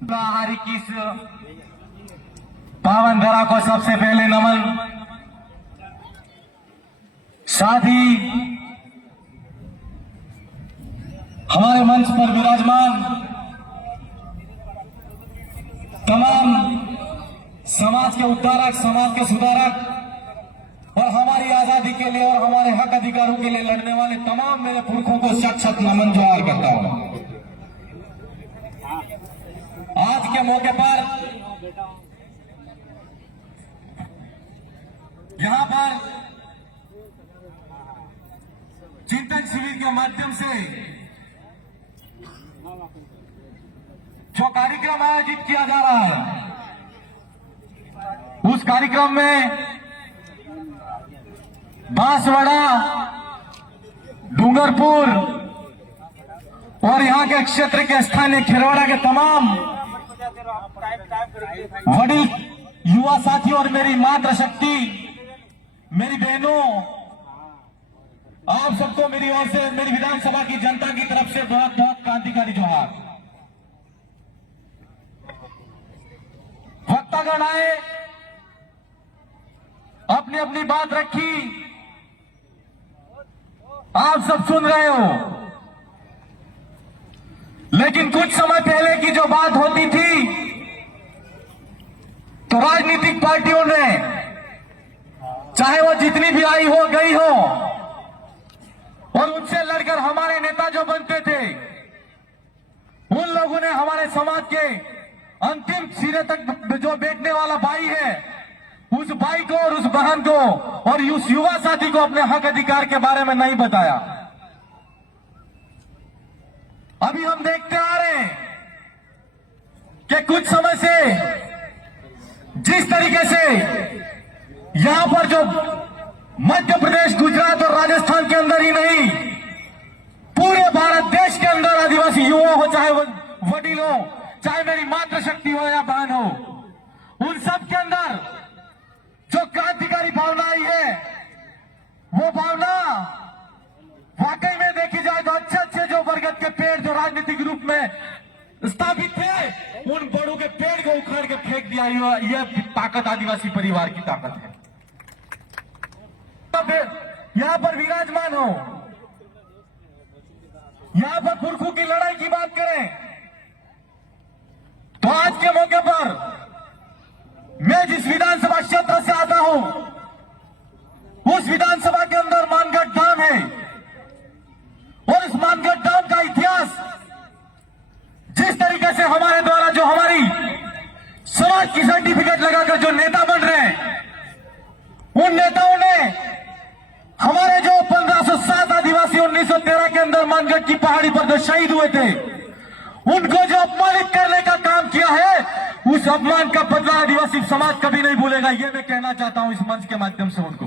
आहारी की इस पावन धरा को सबसे पहले नमन। साथ ही हमारे मंच पर विराजमान तमाम समाज के उद्धारक, समाज के सुधारक और हमारी आजादी के लिए और हमारे हक अधिकारों के लिए लड़ने वाले तमाम मेरे पुरखों को शत शत नमन जोहार करता हूं। आज के मौके पर यहां पर चिंतन शिविर के माध्यम से जो कार्यक्रम आयोजित किया जा रहा है, उस कार्यक्रम में बांसवाड़ा, डूंगरपुर और यहां के क्षेत्र के स्थानीय खिरवाड़ा के तमाम वडील युवा साथी और मेरी मातृशक्ति, मेरी बहनों, आप सबको मेरी ओर से, मेरी विधानसभा की जनता की तरफ से बहुत बहुत क्रांतिकारी जोहार। वक्तागण आए, अपनी अपनी बात रखी, आप सब सुन रहे हो, लेकिन कुछ समय पहले की जो बात होती थी तो राजनीतिक पार्टियों ने, चाहे वो जितनी भी आई हो गई हो, और उनसे लड़कर हमारे नेता जो बनते थे, उन लोगों ने हमारे समाज के अंतिम सिरे तक जो बैठने वाला भाई है, उस भाई को और उस बहन को और उस युवा साथी को अपने हक अधिकार के बारे में नहीं बताया। अभी हम देखते आ रहे हैं कि कुछ समय से जिस तरीके से यहां पर जो मध्य प्रदेश, गुजरात और राजस्थान के अंदर ही नहीं, पूरे भारत देश के अंदर आदिवासी युवा हो, चाहे वो वडील हो, चाहे मेरी मातृशक्ति हो या बहन हो, उन सब के अंदर जो क्रांतिकारी भावना आई है, वो भावना वाकई में देखी जाए तो अच्छे अच्छे जो बरगद के पेड़ जो राजनीतिक रूप में स्थापित थे, उन बड़ों के पेड़ को उखाड़ के फेंक दिया। यह ताकत आदिवासी परिवार की ताकत है। तब यहां पर विराजमान हो, यहां पर पुरखों की लड़ाई की बात करें तो आज के मौके पर मैं जिस विधानसभा क्षेत्र से आता हूं, उस विधानसभा के अंदर मानगढ़ धाम है, और इस मानगढ़ धाम का इतिहास जिस तरीके से हमारे द्वारा जो हमारी समाज की सर्टिफिकेट लगाकर जो नेता बन रहे हैं, उन नेताओं ने हमारे जो 1507 आदिवासी 1913 के अंदर मानगढ़ की पहाड़ी पर जो शहीद हुए थे, उनको जो अपमानित करने का काम किया है, उस अपमान का बदला आदिवासी समाज कभी नहीं भूलेगा। ये मैं कहना चाहता हूं इस मंच के माध्यम से उनको।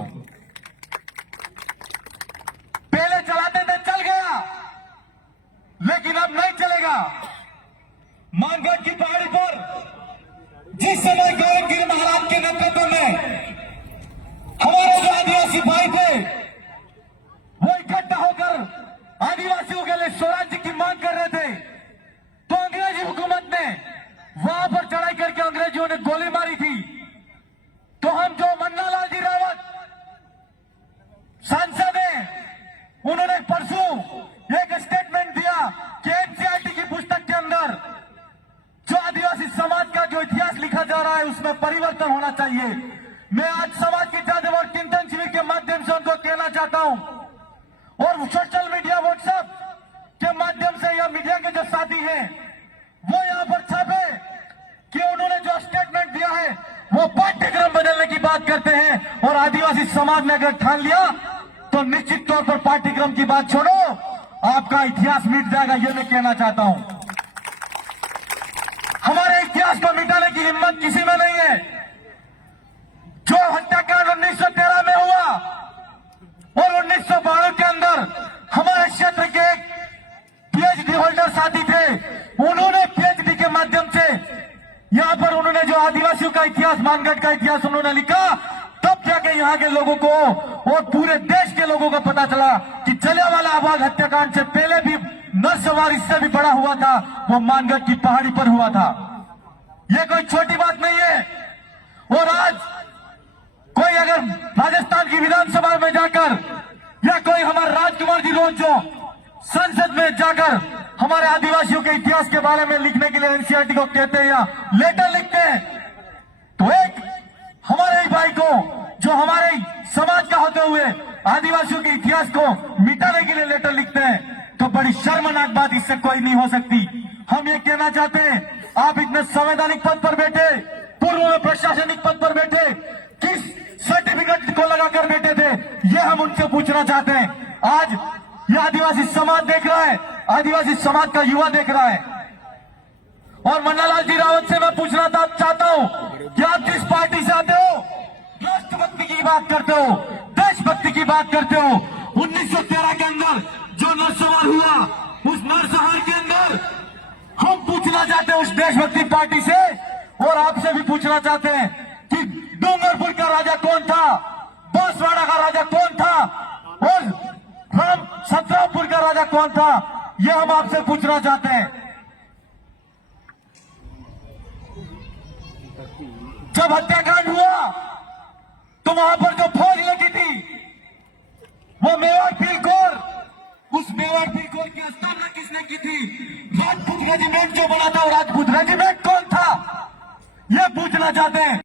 पहले चलाते थे, चल गया, लेकिन अब नहीं चलेगा। मानगढ़ की पहाड़ी पर जिस समय गोविंदगिरी महाराज के नेतृत्व में हमारे जो आदिवासी भाई थे, वो इकट्ठा होकर आदिवासियों के लिए स्वराज्य की मांग कर रहे थे, तो अंग्रेजी हुकूमत ने वहां पर चढ़ाई करके अंग्रेजियों ने गोली मारी थी। तो हम जो मन्नालाल जी रावत सांसद हैं, उन्होंने परसों एक स्टेटमेंट दिया कि एनसीईआरटी की पुस्तक के अंदर जो आदिवासी समाज का जो इतिहास लिखा जा रहा है, उसमें परिवर्तन होना चाहिए। मैं आज समाज की जादव और चिंतन शिविर के माध्यम से उनको कहना चाहता हूं, और सोशल मीडिया, व्हाट्सएप के माध्यम से या मीडिया के जो साथी हैं, वो यहां पर छापे कि उन्होंने जो स्टेटमेंट दिया है वो पाठ्यक्रम बदलने की बात करते हैं, और आदिवासी समाज ने अगर ठान लिया तो निश्चित तौर पर पाठ्यक्रम की बात छोड़ो, आपका इतिहास मिट जाएगा। ये मैं कहना चाहता हूं। हमारे इतिहास को मिटाने की हिम्मत किसी में नहीं है। जो हत्याकांड 1913 में हुआ और 1912 के अंदर हमारे क्षेत्र के एक पीएचडी होल्डर साथी थे, उन्होंने पीएचडी के माध्यम से यहां पर उन्होंने जो आदिवासियों का इतिहास, मानगढ़ का इतिहास उन्होंने लिखा, तब जाके यहां के लोगों को और पूरे देश के लोगों को पता चला कि जलियांवाला बाग हत्याकांड से पहले भी नरसंहार इससे भी बड़ा हुआ था, वो मानगढ़ की पहाड़ी पर हुआ था। ये कोई छोटी बात नहीं है। और आज कोई अगर राजस्थान की विधानसभा में जाकर या कोई हमारे राजकुमार जी रोज जो संसद में जाकर हमारे आदिवासियों के इतिहास के बारे में लिखने के लिए एनसीईआरटी को कहते हैं या लेटर लिखते हैं, तो एक हमारे भाई को जो हमारे समाज का होते हुए आदिवासियों के इतिहास को मिटाने के लिए लेटर लिखते हैं, तो बड़ी शर्मनाक बात इससे कोई नहीं हो सकती। हम ये कहना चाहते हैं, आप इतने संवैधानिक पद पर बैठे, पूर्व में प्रशासनिक पद पर बैठे, किस सर्टिफिकेट को लगाकर बैठे थे, ये हम उनसे पूछना चाहते हैं। आज ये आदिवासी समाज देख रहा है, आदिवासी समाज का युवा देख रहा है। और मन्नालाल जी रावत से मैं पूछना चाहता हूं कि आप जिस पार्टी से आते हो, राष्ट्रभक्ति की बात करते हो, देशभक्ति की बात करते हो, 1913 के अंदर जो नरसंहार हुआ, उस नरसंहार के अंदर हम पूछना चाहते हैं उस देशभक्ति पार्टी से, और आपसे भी पूछना चाहते हैं कि डूंगरपुर का राजा कौन था, बांसवाड़ा का राजा कौन था, और राम सतरामपुर का राजा कौन था, यह हम आपसे पूछना चाहते हैं। जब हत्याकांड हुआ तो वहां पर जो फौज लगी थी वो मेवाड़ पीर कौर, उस मेवाड़ पीर कौर की स्थापना किसने की थी? राजपूत रेजिमेंट जो बना था, वो राजपूत रेजिमेंट कौन था, यह पूछना चाहते हैं।